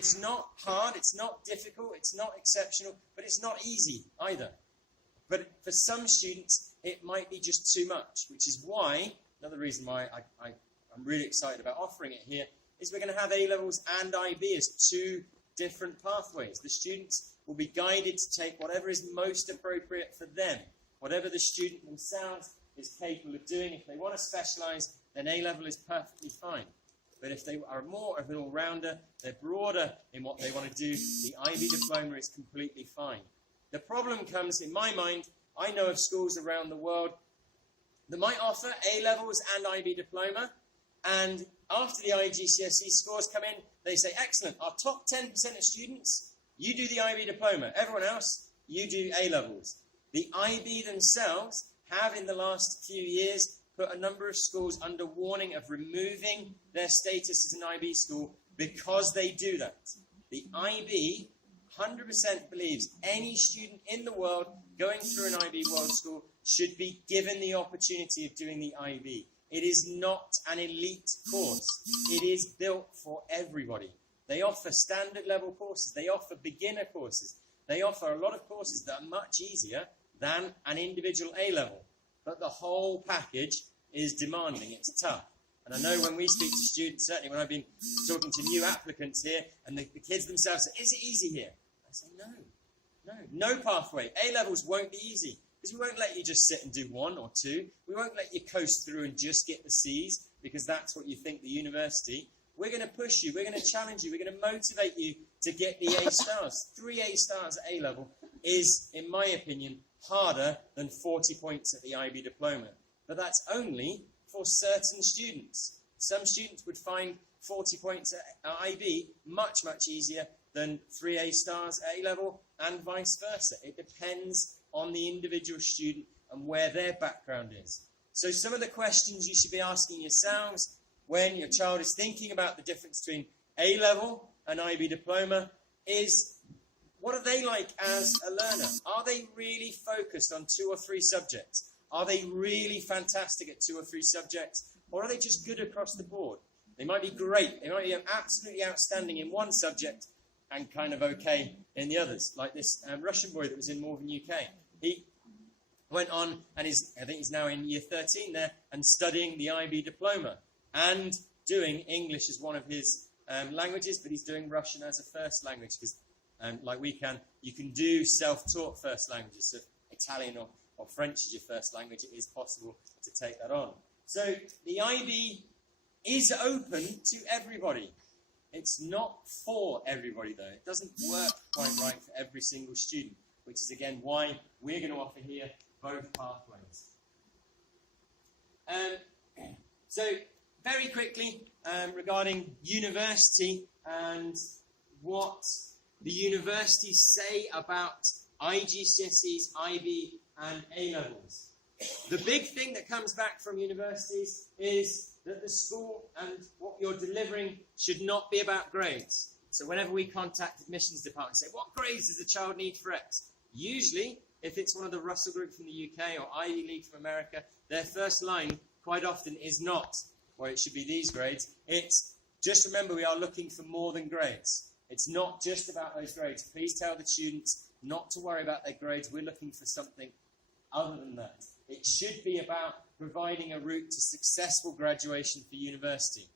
it's not hard, it's not difficult, it's not exceptional, but it's not easy either. But for some students, it might be just too much, which is why, another reason why I'm really excited about offering it here, is we're going to have A-levels and IB as two different pathways. The students will be guided to take whatever is most appropriate for them, whatever the student themselves is capable of doing. If they want to specialise, then A-level is perfectly fine. But if they are more of an all-rounder, they're broader in what they want to do, the IB Diploma is completely fine. The problem comes, in my mind, I know of schools around the world that might offer A-levels and IB Diploma, and after the IGCSE scores come in, they say, excellent, our top 10% of students, you do the IB Diploma. Everyone else, you do A-levels. The IB themselves have, in the last few years, put a number of schools under warning of removing their status as an IB school because they do that. The IB 100% believes any student in the world going through an IB World School should be given the opportunity of doing the IB. It is not an elite course. It is built for everybody. They offer standard level courses. They offer beginner courses. They offer a lot of courses that are much easier than an individual A-level. But the whole package is demanding. It's tough. And I know when we speak to students, certainly when I've been talking to new applicants here, and the kids themselves say, is it easy here? I say, no pathway. A-levels won't be easy, because we won't let you just sit and do 1 or 2. We won't let you coast through and just get the C's, because that's what you think the university. We're going to push you. We're going to challenge you. We're going to motivate you to get the A stars. 3 A stars at A-level is, in my opinion, harder than 40 points at the IB Diploma. But that's only for certain students. Some students would find 40 points at IB much, much easier than 3 A stars at A-level, and vice versa. It depends on the individual student and where their background is. So some of the questions you should be asking yourselves when your child is thinking about the difference between A-level and IB Diploma is, what are they like as a learner? Are they really focused on 2 or 3 subjects? Are they really fantastic at 2 or 3 subjects? Or are they just good across the board? They might be great. They might be absolutely outstanding in one subject and kind of okay in the others. Like this Russian boy that was in Malvern, UK. He went on and I think he's now in year 13 there and studying the IB Diploma and doing English as one of his languages, but he's doing Russian as a first language because like we can, you can do self-taught first languages. So Italian or French is your first language. It is possible to take that on. So the IB is open to everybody. It's not for everybody, though. It doesn't work quite right for every single student, which is, again, why we're going to offer here both pathways. So, very quickly, regarding university and what the universities say about IGCSEs, IB, and A-levels. The big thing that comes back from universities is that the school and what you're delivering should not be about grades. So whenever we contact admissions departments and say, what grades does the child need for X? Usually, if it's one of the Russell Group from the UK or Ivy League from America, their first line quite often is not, well, it should be these grades. It's, just remember, we are looking for more than grades. It's not just about those grades. Please tell the students not to worry about their grades. We're looking for something other than that. It should be about providing a route to successful graduation for university.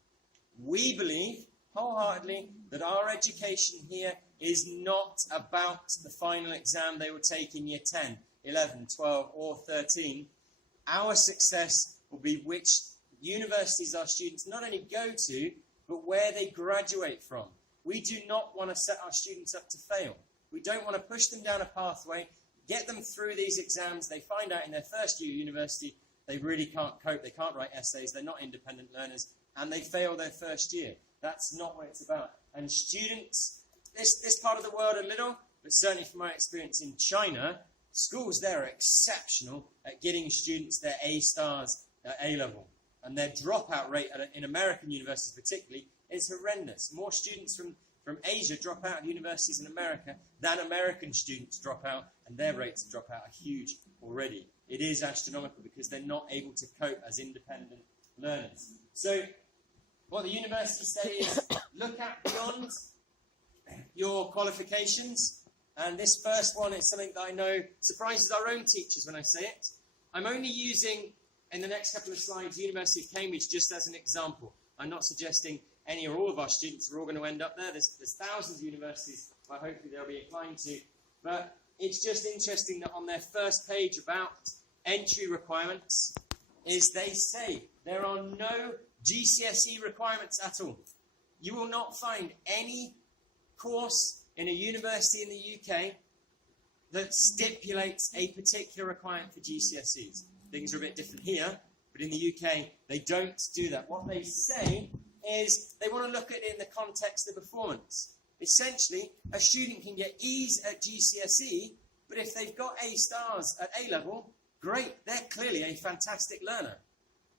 We believe wholeheartedly that our education here is not about the final exam they will take in year 10, 11, 12 or 13. Our success will be which universities our students not only go to, but where they graduate from. We do not want to set our students up to fail. We don't want to push them down a pathway, get them through these exams. They find out in their first year of university they really can't cope, they can't write essays, they're not independent learners, and they fail their first year. That's not what it's about. And students, this part of the world a little, but certainly from my experience in China, schools there are exceptional at getting students their A stars at A-level. And their dropout rate in American universities particularly is horrendous. More students from Asia drop out of universities in America than American students drop out, and their rates of dropout are huge already. It is astronomical because they're not able to cope as independent learners. So what the universities say is look at beyond your qualifications. And this first one is something that I know surprises our own teachers when I say it. I'm only using, in the next couple of slides, University of Cambridge just as an example. I'm not suggesting any or all of our students are all going to end up there. There's thousands of universities where hopefully they'll be inclined to. But it's just interesting that on their first page about entry requirements is they say there are no GCSE requirements at all. You will not find any course in a university in the UK that stipulates a particular requirement for GCSEs. Things are a bit different here, but in the UK, they don't do that. What they say is they want to look at it in the context of performance. Essentially, a student can get E's at GCSE, but if they've got A stars at A level, great, they're clearly a fantastic learner.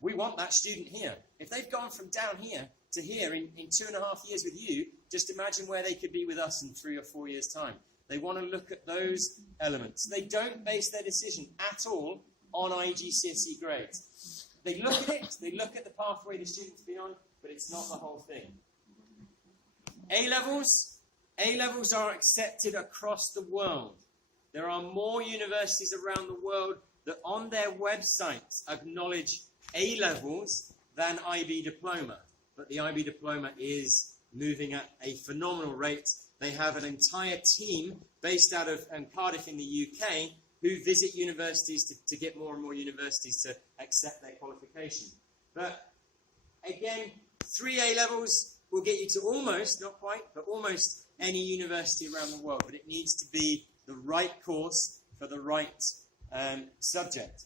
We want that student here. If they've gone from down here to here in 2.5 years with you, just imagine where they could be with us in 3 or 4 years' time. They want to look at those elements. They don't base their decision at all on IGCSE grades. They look at it, they look at the pathway the student's been on, but it's not the whole thing. A-levels. A-levels are accepted across the world. There are more universities around the world that on their websites acknowledge A-levels than IB Diploma. But the IB Diploma is moving at a phenomenal rate. They have an entire team based out of Cardiff in the UK who visit universities to get more and more universities to accept their qualification. But again, 3 A-levels will get you to almost, not quite, but almost any university around the world. But it needs to be the right course for the right subject.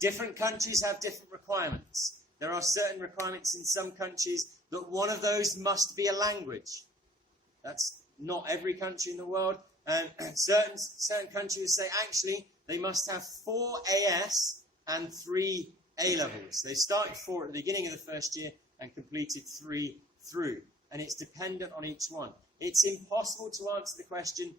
Different countries have different requirements. There are certain requirements in some countries that one of those must be a language. That's not every country in the world. Certain countries say actually they must have 4 AS and 3 A-levels. They started 4 at the beginning of the first year and completed 3 through. And it's dependent on each one. It's impossible to answer the question,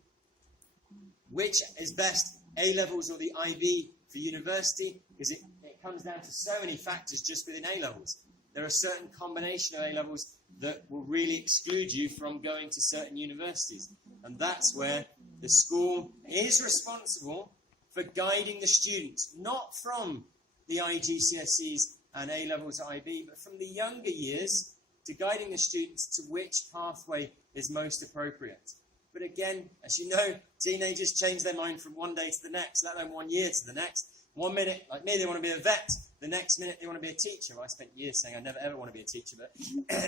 which is best, A-levels or the IB for university, because it comes down to so many factors just within A-levels. There are certain combination of A-levels that will really exclude you from going to certain universities. And that's where the school is responsible for guiding the students, not from the IGCSEs and A-levels IB, but from the younger years to guiding the students to which pathway is most appropriate. But again, as you know, teenagers change their mind from one day to the next, let alone 1 year to the next. 1 minute, like me, they want to be a vet. The next minute, they want to be a teacher. Well, I spent years saying I never ever want to be a teacher, but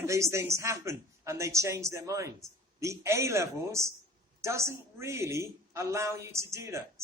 these things happen, and they change their mind. The A-levels doesn't really allow you to do that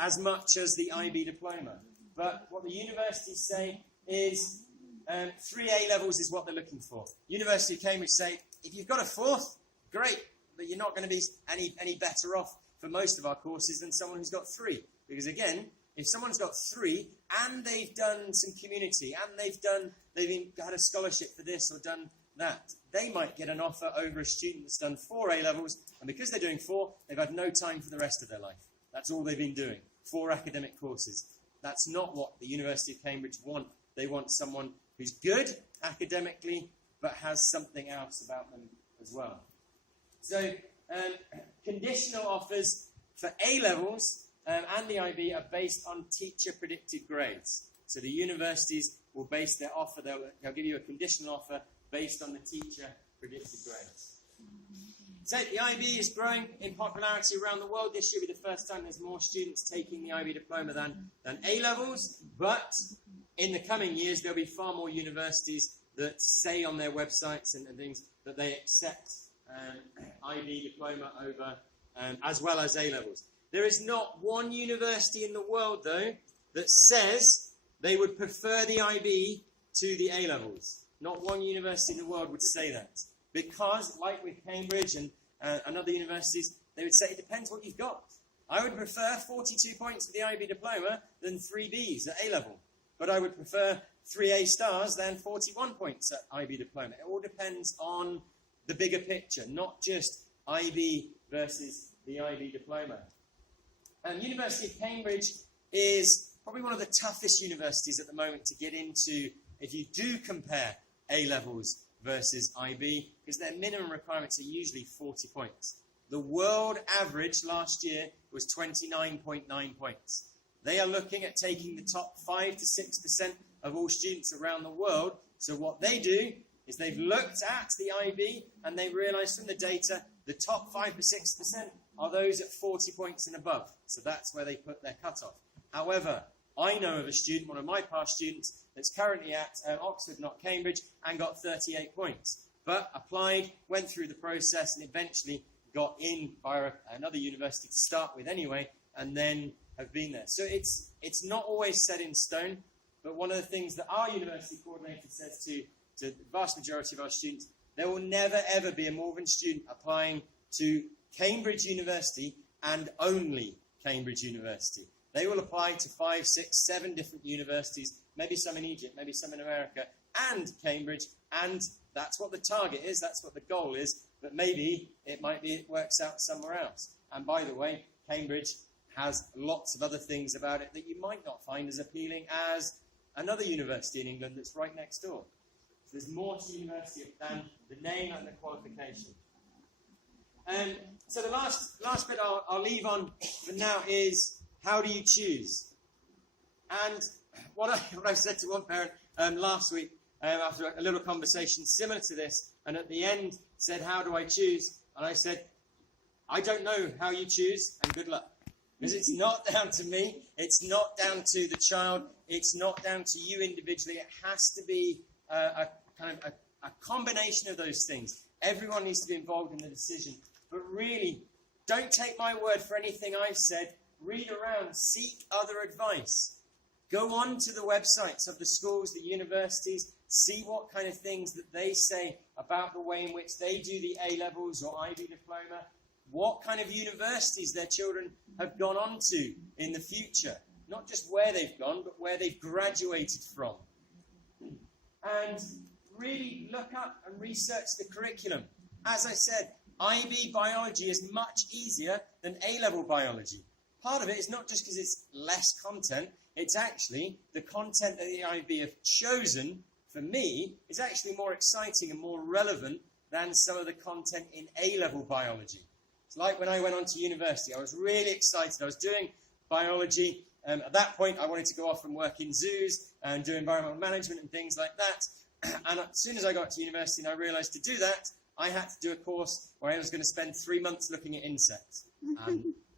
as much as the IB Diploma. But what the universities say is 3 A-levels is what they're looking for. University of Cambridge say, if you've got a 4th, great, but you're not going to be any better off for most of our courses than someone who's got 3. Because again, if someone's got 3 and they've done some community and they've had a scholarship for this or done that, they might get an offer over a student that's done 4 A-levels, and because they're doing 4, they've had no time for the rest of their life. That's all they've been doing, 4 academic courses. That's not what the University of Cambridge want. They want someone who's good academically, but has something else about them as well. So, conditional offers for A-levels and the IB are based on teacher-predicted grades. So the universities will base their offer, they'll give you a conditional offer based on the teacher-predicted grades. So the IB is growing in popularity around the world. This year will be the first time there's more students taking the IB Diploma than A-levels, but in the coming years there'll be far more universities that say on their websites and things that they accept IB Diploma over as well as A-levels. There is not one university in the world, though, that says they would prefer the IB to the A-levels. Not one university in the world would say that. Because, like with Cambridge and other universities, they would say it depends what you've got. I would prefer 42 points for the IB Diploma than 3 Bs at A-level. But I would prefer 3 A stars than 41 points at IB Diploma. It all depends on the bigger picture, not just IB versus the IB Diploma. University of Cambridge is probably one of the toughest universities at the moment to get into if you do compare A-levels versus IB, because their minimum requirements are usually 40 points. The world average last year was 29.9 points. They are looking at taking the top 5 to 6% of all students around the world. So what they do is they've looked at the IB and they realise from the data the top 5 to 6% are those at 40 points and above. So that's where they put their cutoff. However, I know of a student, one of my past students, that's currently at Oxford, not Cambridge, and got 38 points. But applied, went through the process, and eventually got in via another university to start with anyway, and then have been there. So it's not always set in stone, but one of the things that our university coordinator says to the vast majority of our students, there will never ever be a Malvern student applying to Cambridge University and only Cambridge University. They will apply to 5, 6, 7 different universities, maybe some in Egypt, maybe some in America, and Cambridge, and that's what the target is, that's what the goal is, but maybe it works out somewhere else. And by the way, Cambridge has lots of other things about it that you might not find as appealing as another university in England that's right next door. So there's more to university than the name and the qualification. So the last bit I'll leave on for now is, how do you choose? And what I said to one parent last week, after a little conversation similar to this, and at the end said, how do I choose? And I said, I don't know how you choose, and good luck. Because it's not down to me, it's not down to the child, it's not down to you individually. It has to be a combination of those things. Everyone needs to be involved in the decision. But really, don't take my word for anything I've said. Read around, seek other advice. Go on to the websites of the schools, the universities, see what kind of things that they say about the way in which they do the A-Levels or IB Diploma, what kind of universities their children have gone on to in the future. Not just where they've gone, but where they've graduated from. And really look up and research the curriculum. As I said, IB biology is much easier than A-level biology. Part of it is not just because it's less content, it's actually the content that the IB have chosen, for me, is actually more exciting and more relevant than some of the content in A-level biology. It's like when I went on to university, I was really excited. I was doing biology. At that point, I wanted to go off and work in zoos and do environmental management and things like that. And as soon as I got to university and I realised to do that, I had to do a course where I was going to spend 3 months looking at insects.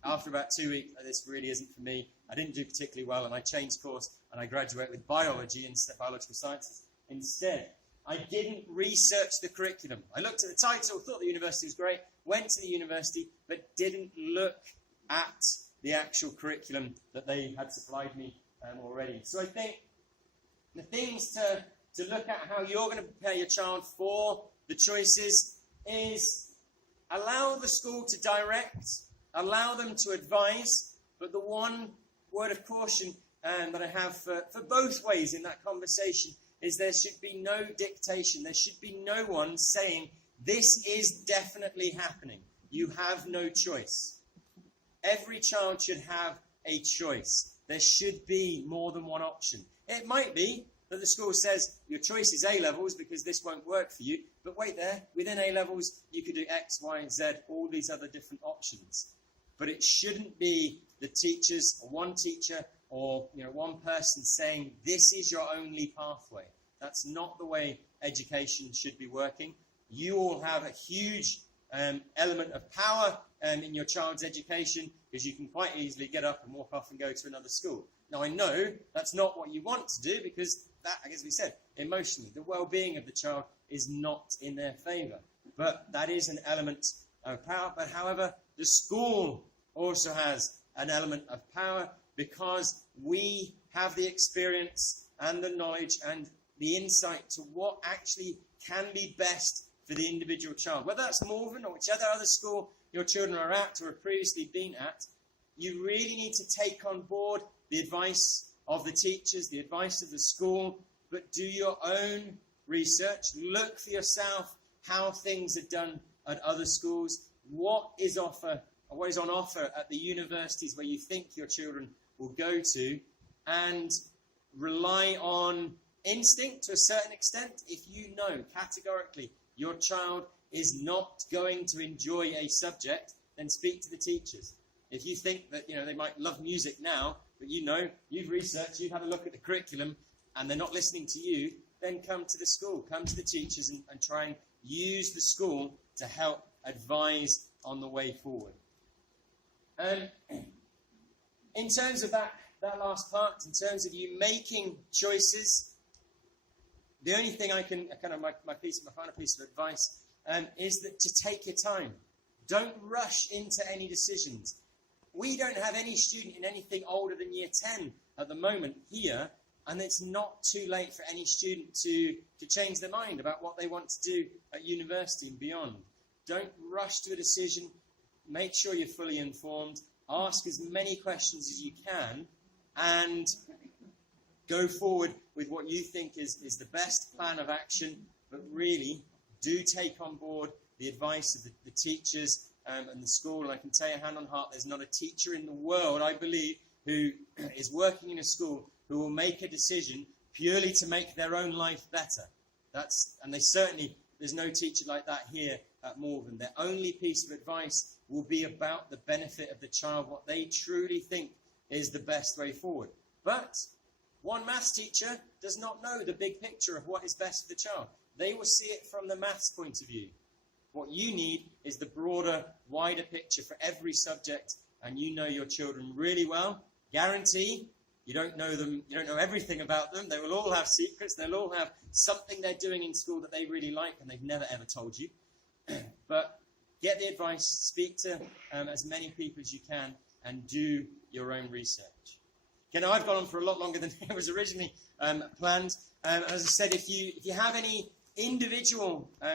After about 2 weeks, this really isn't for me. I didn't do particularly well, and I changed course, and I graduated with biology instead, biological sciences instead. I didn't research the curriculum. I looked at the title, thought the university was great, went to the university, but didn't look at the actual curriculum that they had supplied me already. So I think the things to look at how you're going to prepare your child for the choices is allow the school to direct, allow them to advise, but the one word of caution that I have for both ways in that conversation is there should be no dictation. There should be no one saying, this is definitely happening. You have no choice. Every child should have a choice. There should be more than one option. It might be that the school says, your choice is A-Levels because this won't work for you. But wait there, within A-Levels, you could do X, Y, and Z, all these other different options. But it shouldn't be the teachers, or one teacher, or one person saying, this is your only pathway. That's not the way education should be working. You all have a huge element of power in your child's education, because you can quite easily get up and walk off and go to another school. Now, I know that's not what you want to do, because that, as we said, emotionally, the well-being of the child is not in their favour. But that is an element of power. But however, the school also has an element of power, because we have the experience and the knowledge and the insight to what actually can be best for the individual child. Whether that's Malvern or whichever other school your children are at or have previously been at, you really need to take on board the advice of the teachers, the advice of the school, but do your own research. Look for yourself how things are done at other schools, what is on offer at the universities where you think your children will go to, and rely on instinct to a certain extent. If you know categorically your child is not going to enjoy a subject, then speak to the teachers. If you think that they might love music now, but you've researched, you've had a look at the curriculum, and they're not listening to you, then come to the school, come to the teachers, and try and use the school to help advise on the way forward. In terms of that last part, in terms of you making choices, the only thing I can, my final piece of advice, is that to take your time. Don't rush into any decisions. We don't have any student in anything older than year 10 at the moment here, and it's not too late for any student to change their mind about what they want to do at university and beyond. Don't rush to a decision. Make sure you're fully informed. Ask as many questions as you can, and go forward with what you think is the best plan of action, but really do take on board the advice of the teachers and the school. And I can tell you, hand on heart, there's not a teacher in the world, I believe, who is working in a school who will make a decision purely to make their own life better. There's no teacher like that here at Malvern. Their only piece of advice will be about the benefit of the child, what they truly think is the best way forward. But one maths teacher does not know the big picture of what is best for the child. They will see it from the maths point of view. What you need is the broader, wider picture for every subject, and you know your children really well. Guarantee you don't know them, you don't know everything about them. They will all have secrets. They'll all have something they're doing in school that they really like and they've never ever told you. But get the advice, speak to as many people as you can, and do your own research. Okay, now I've gone on for a lot longer than it was originally planned. As I said, if you have any individual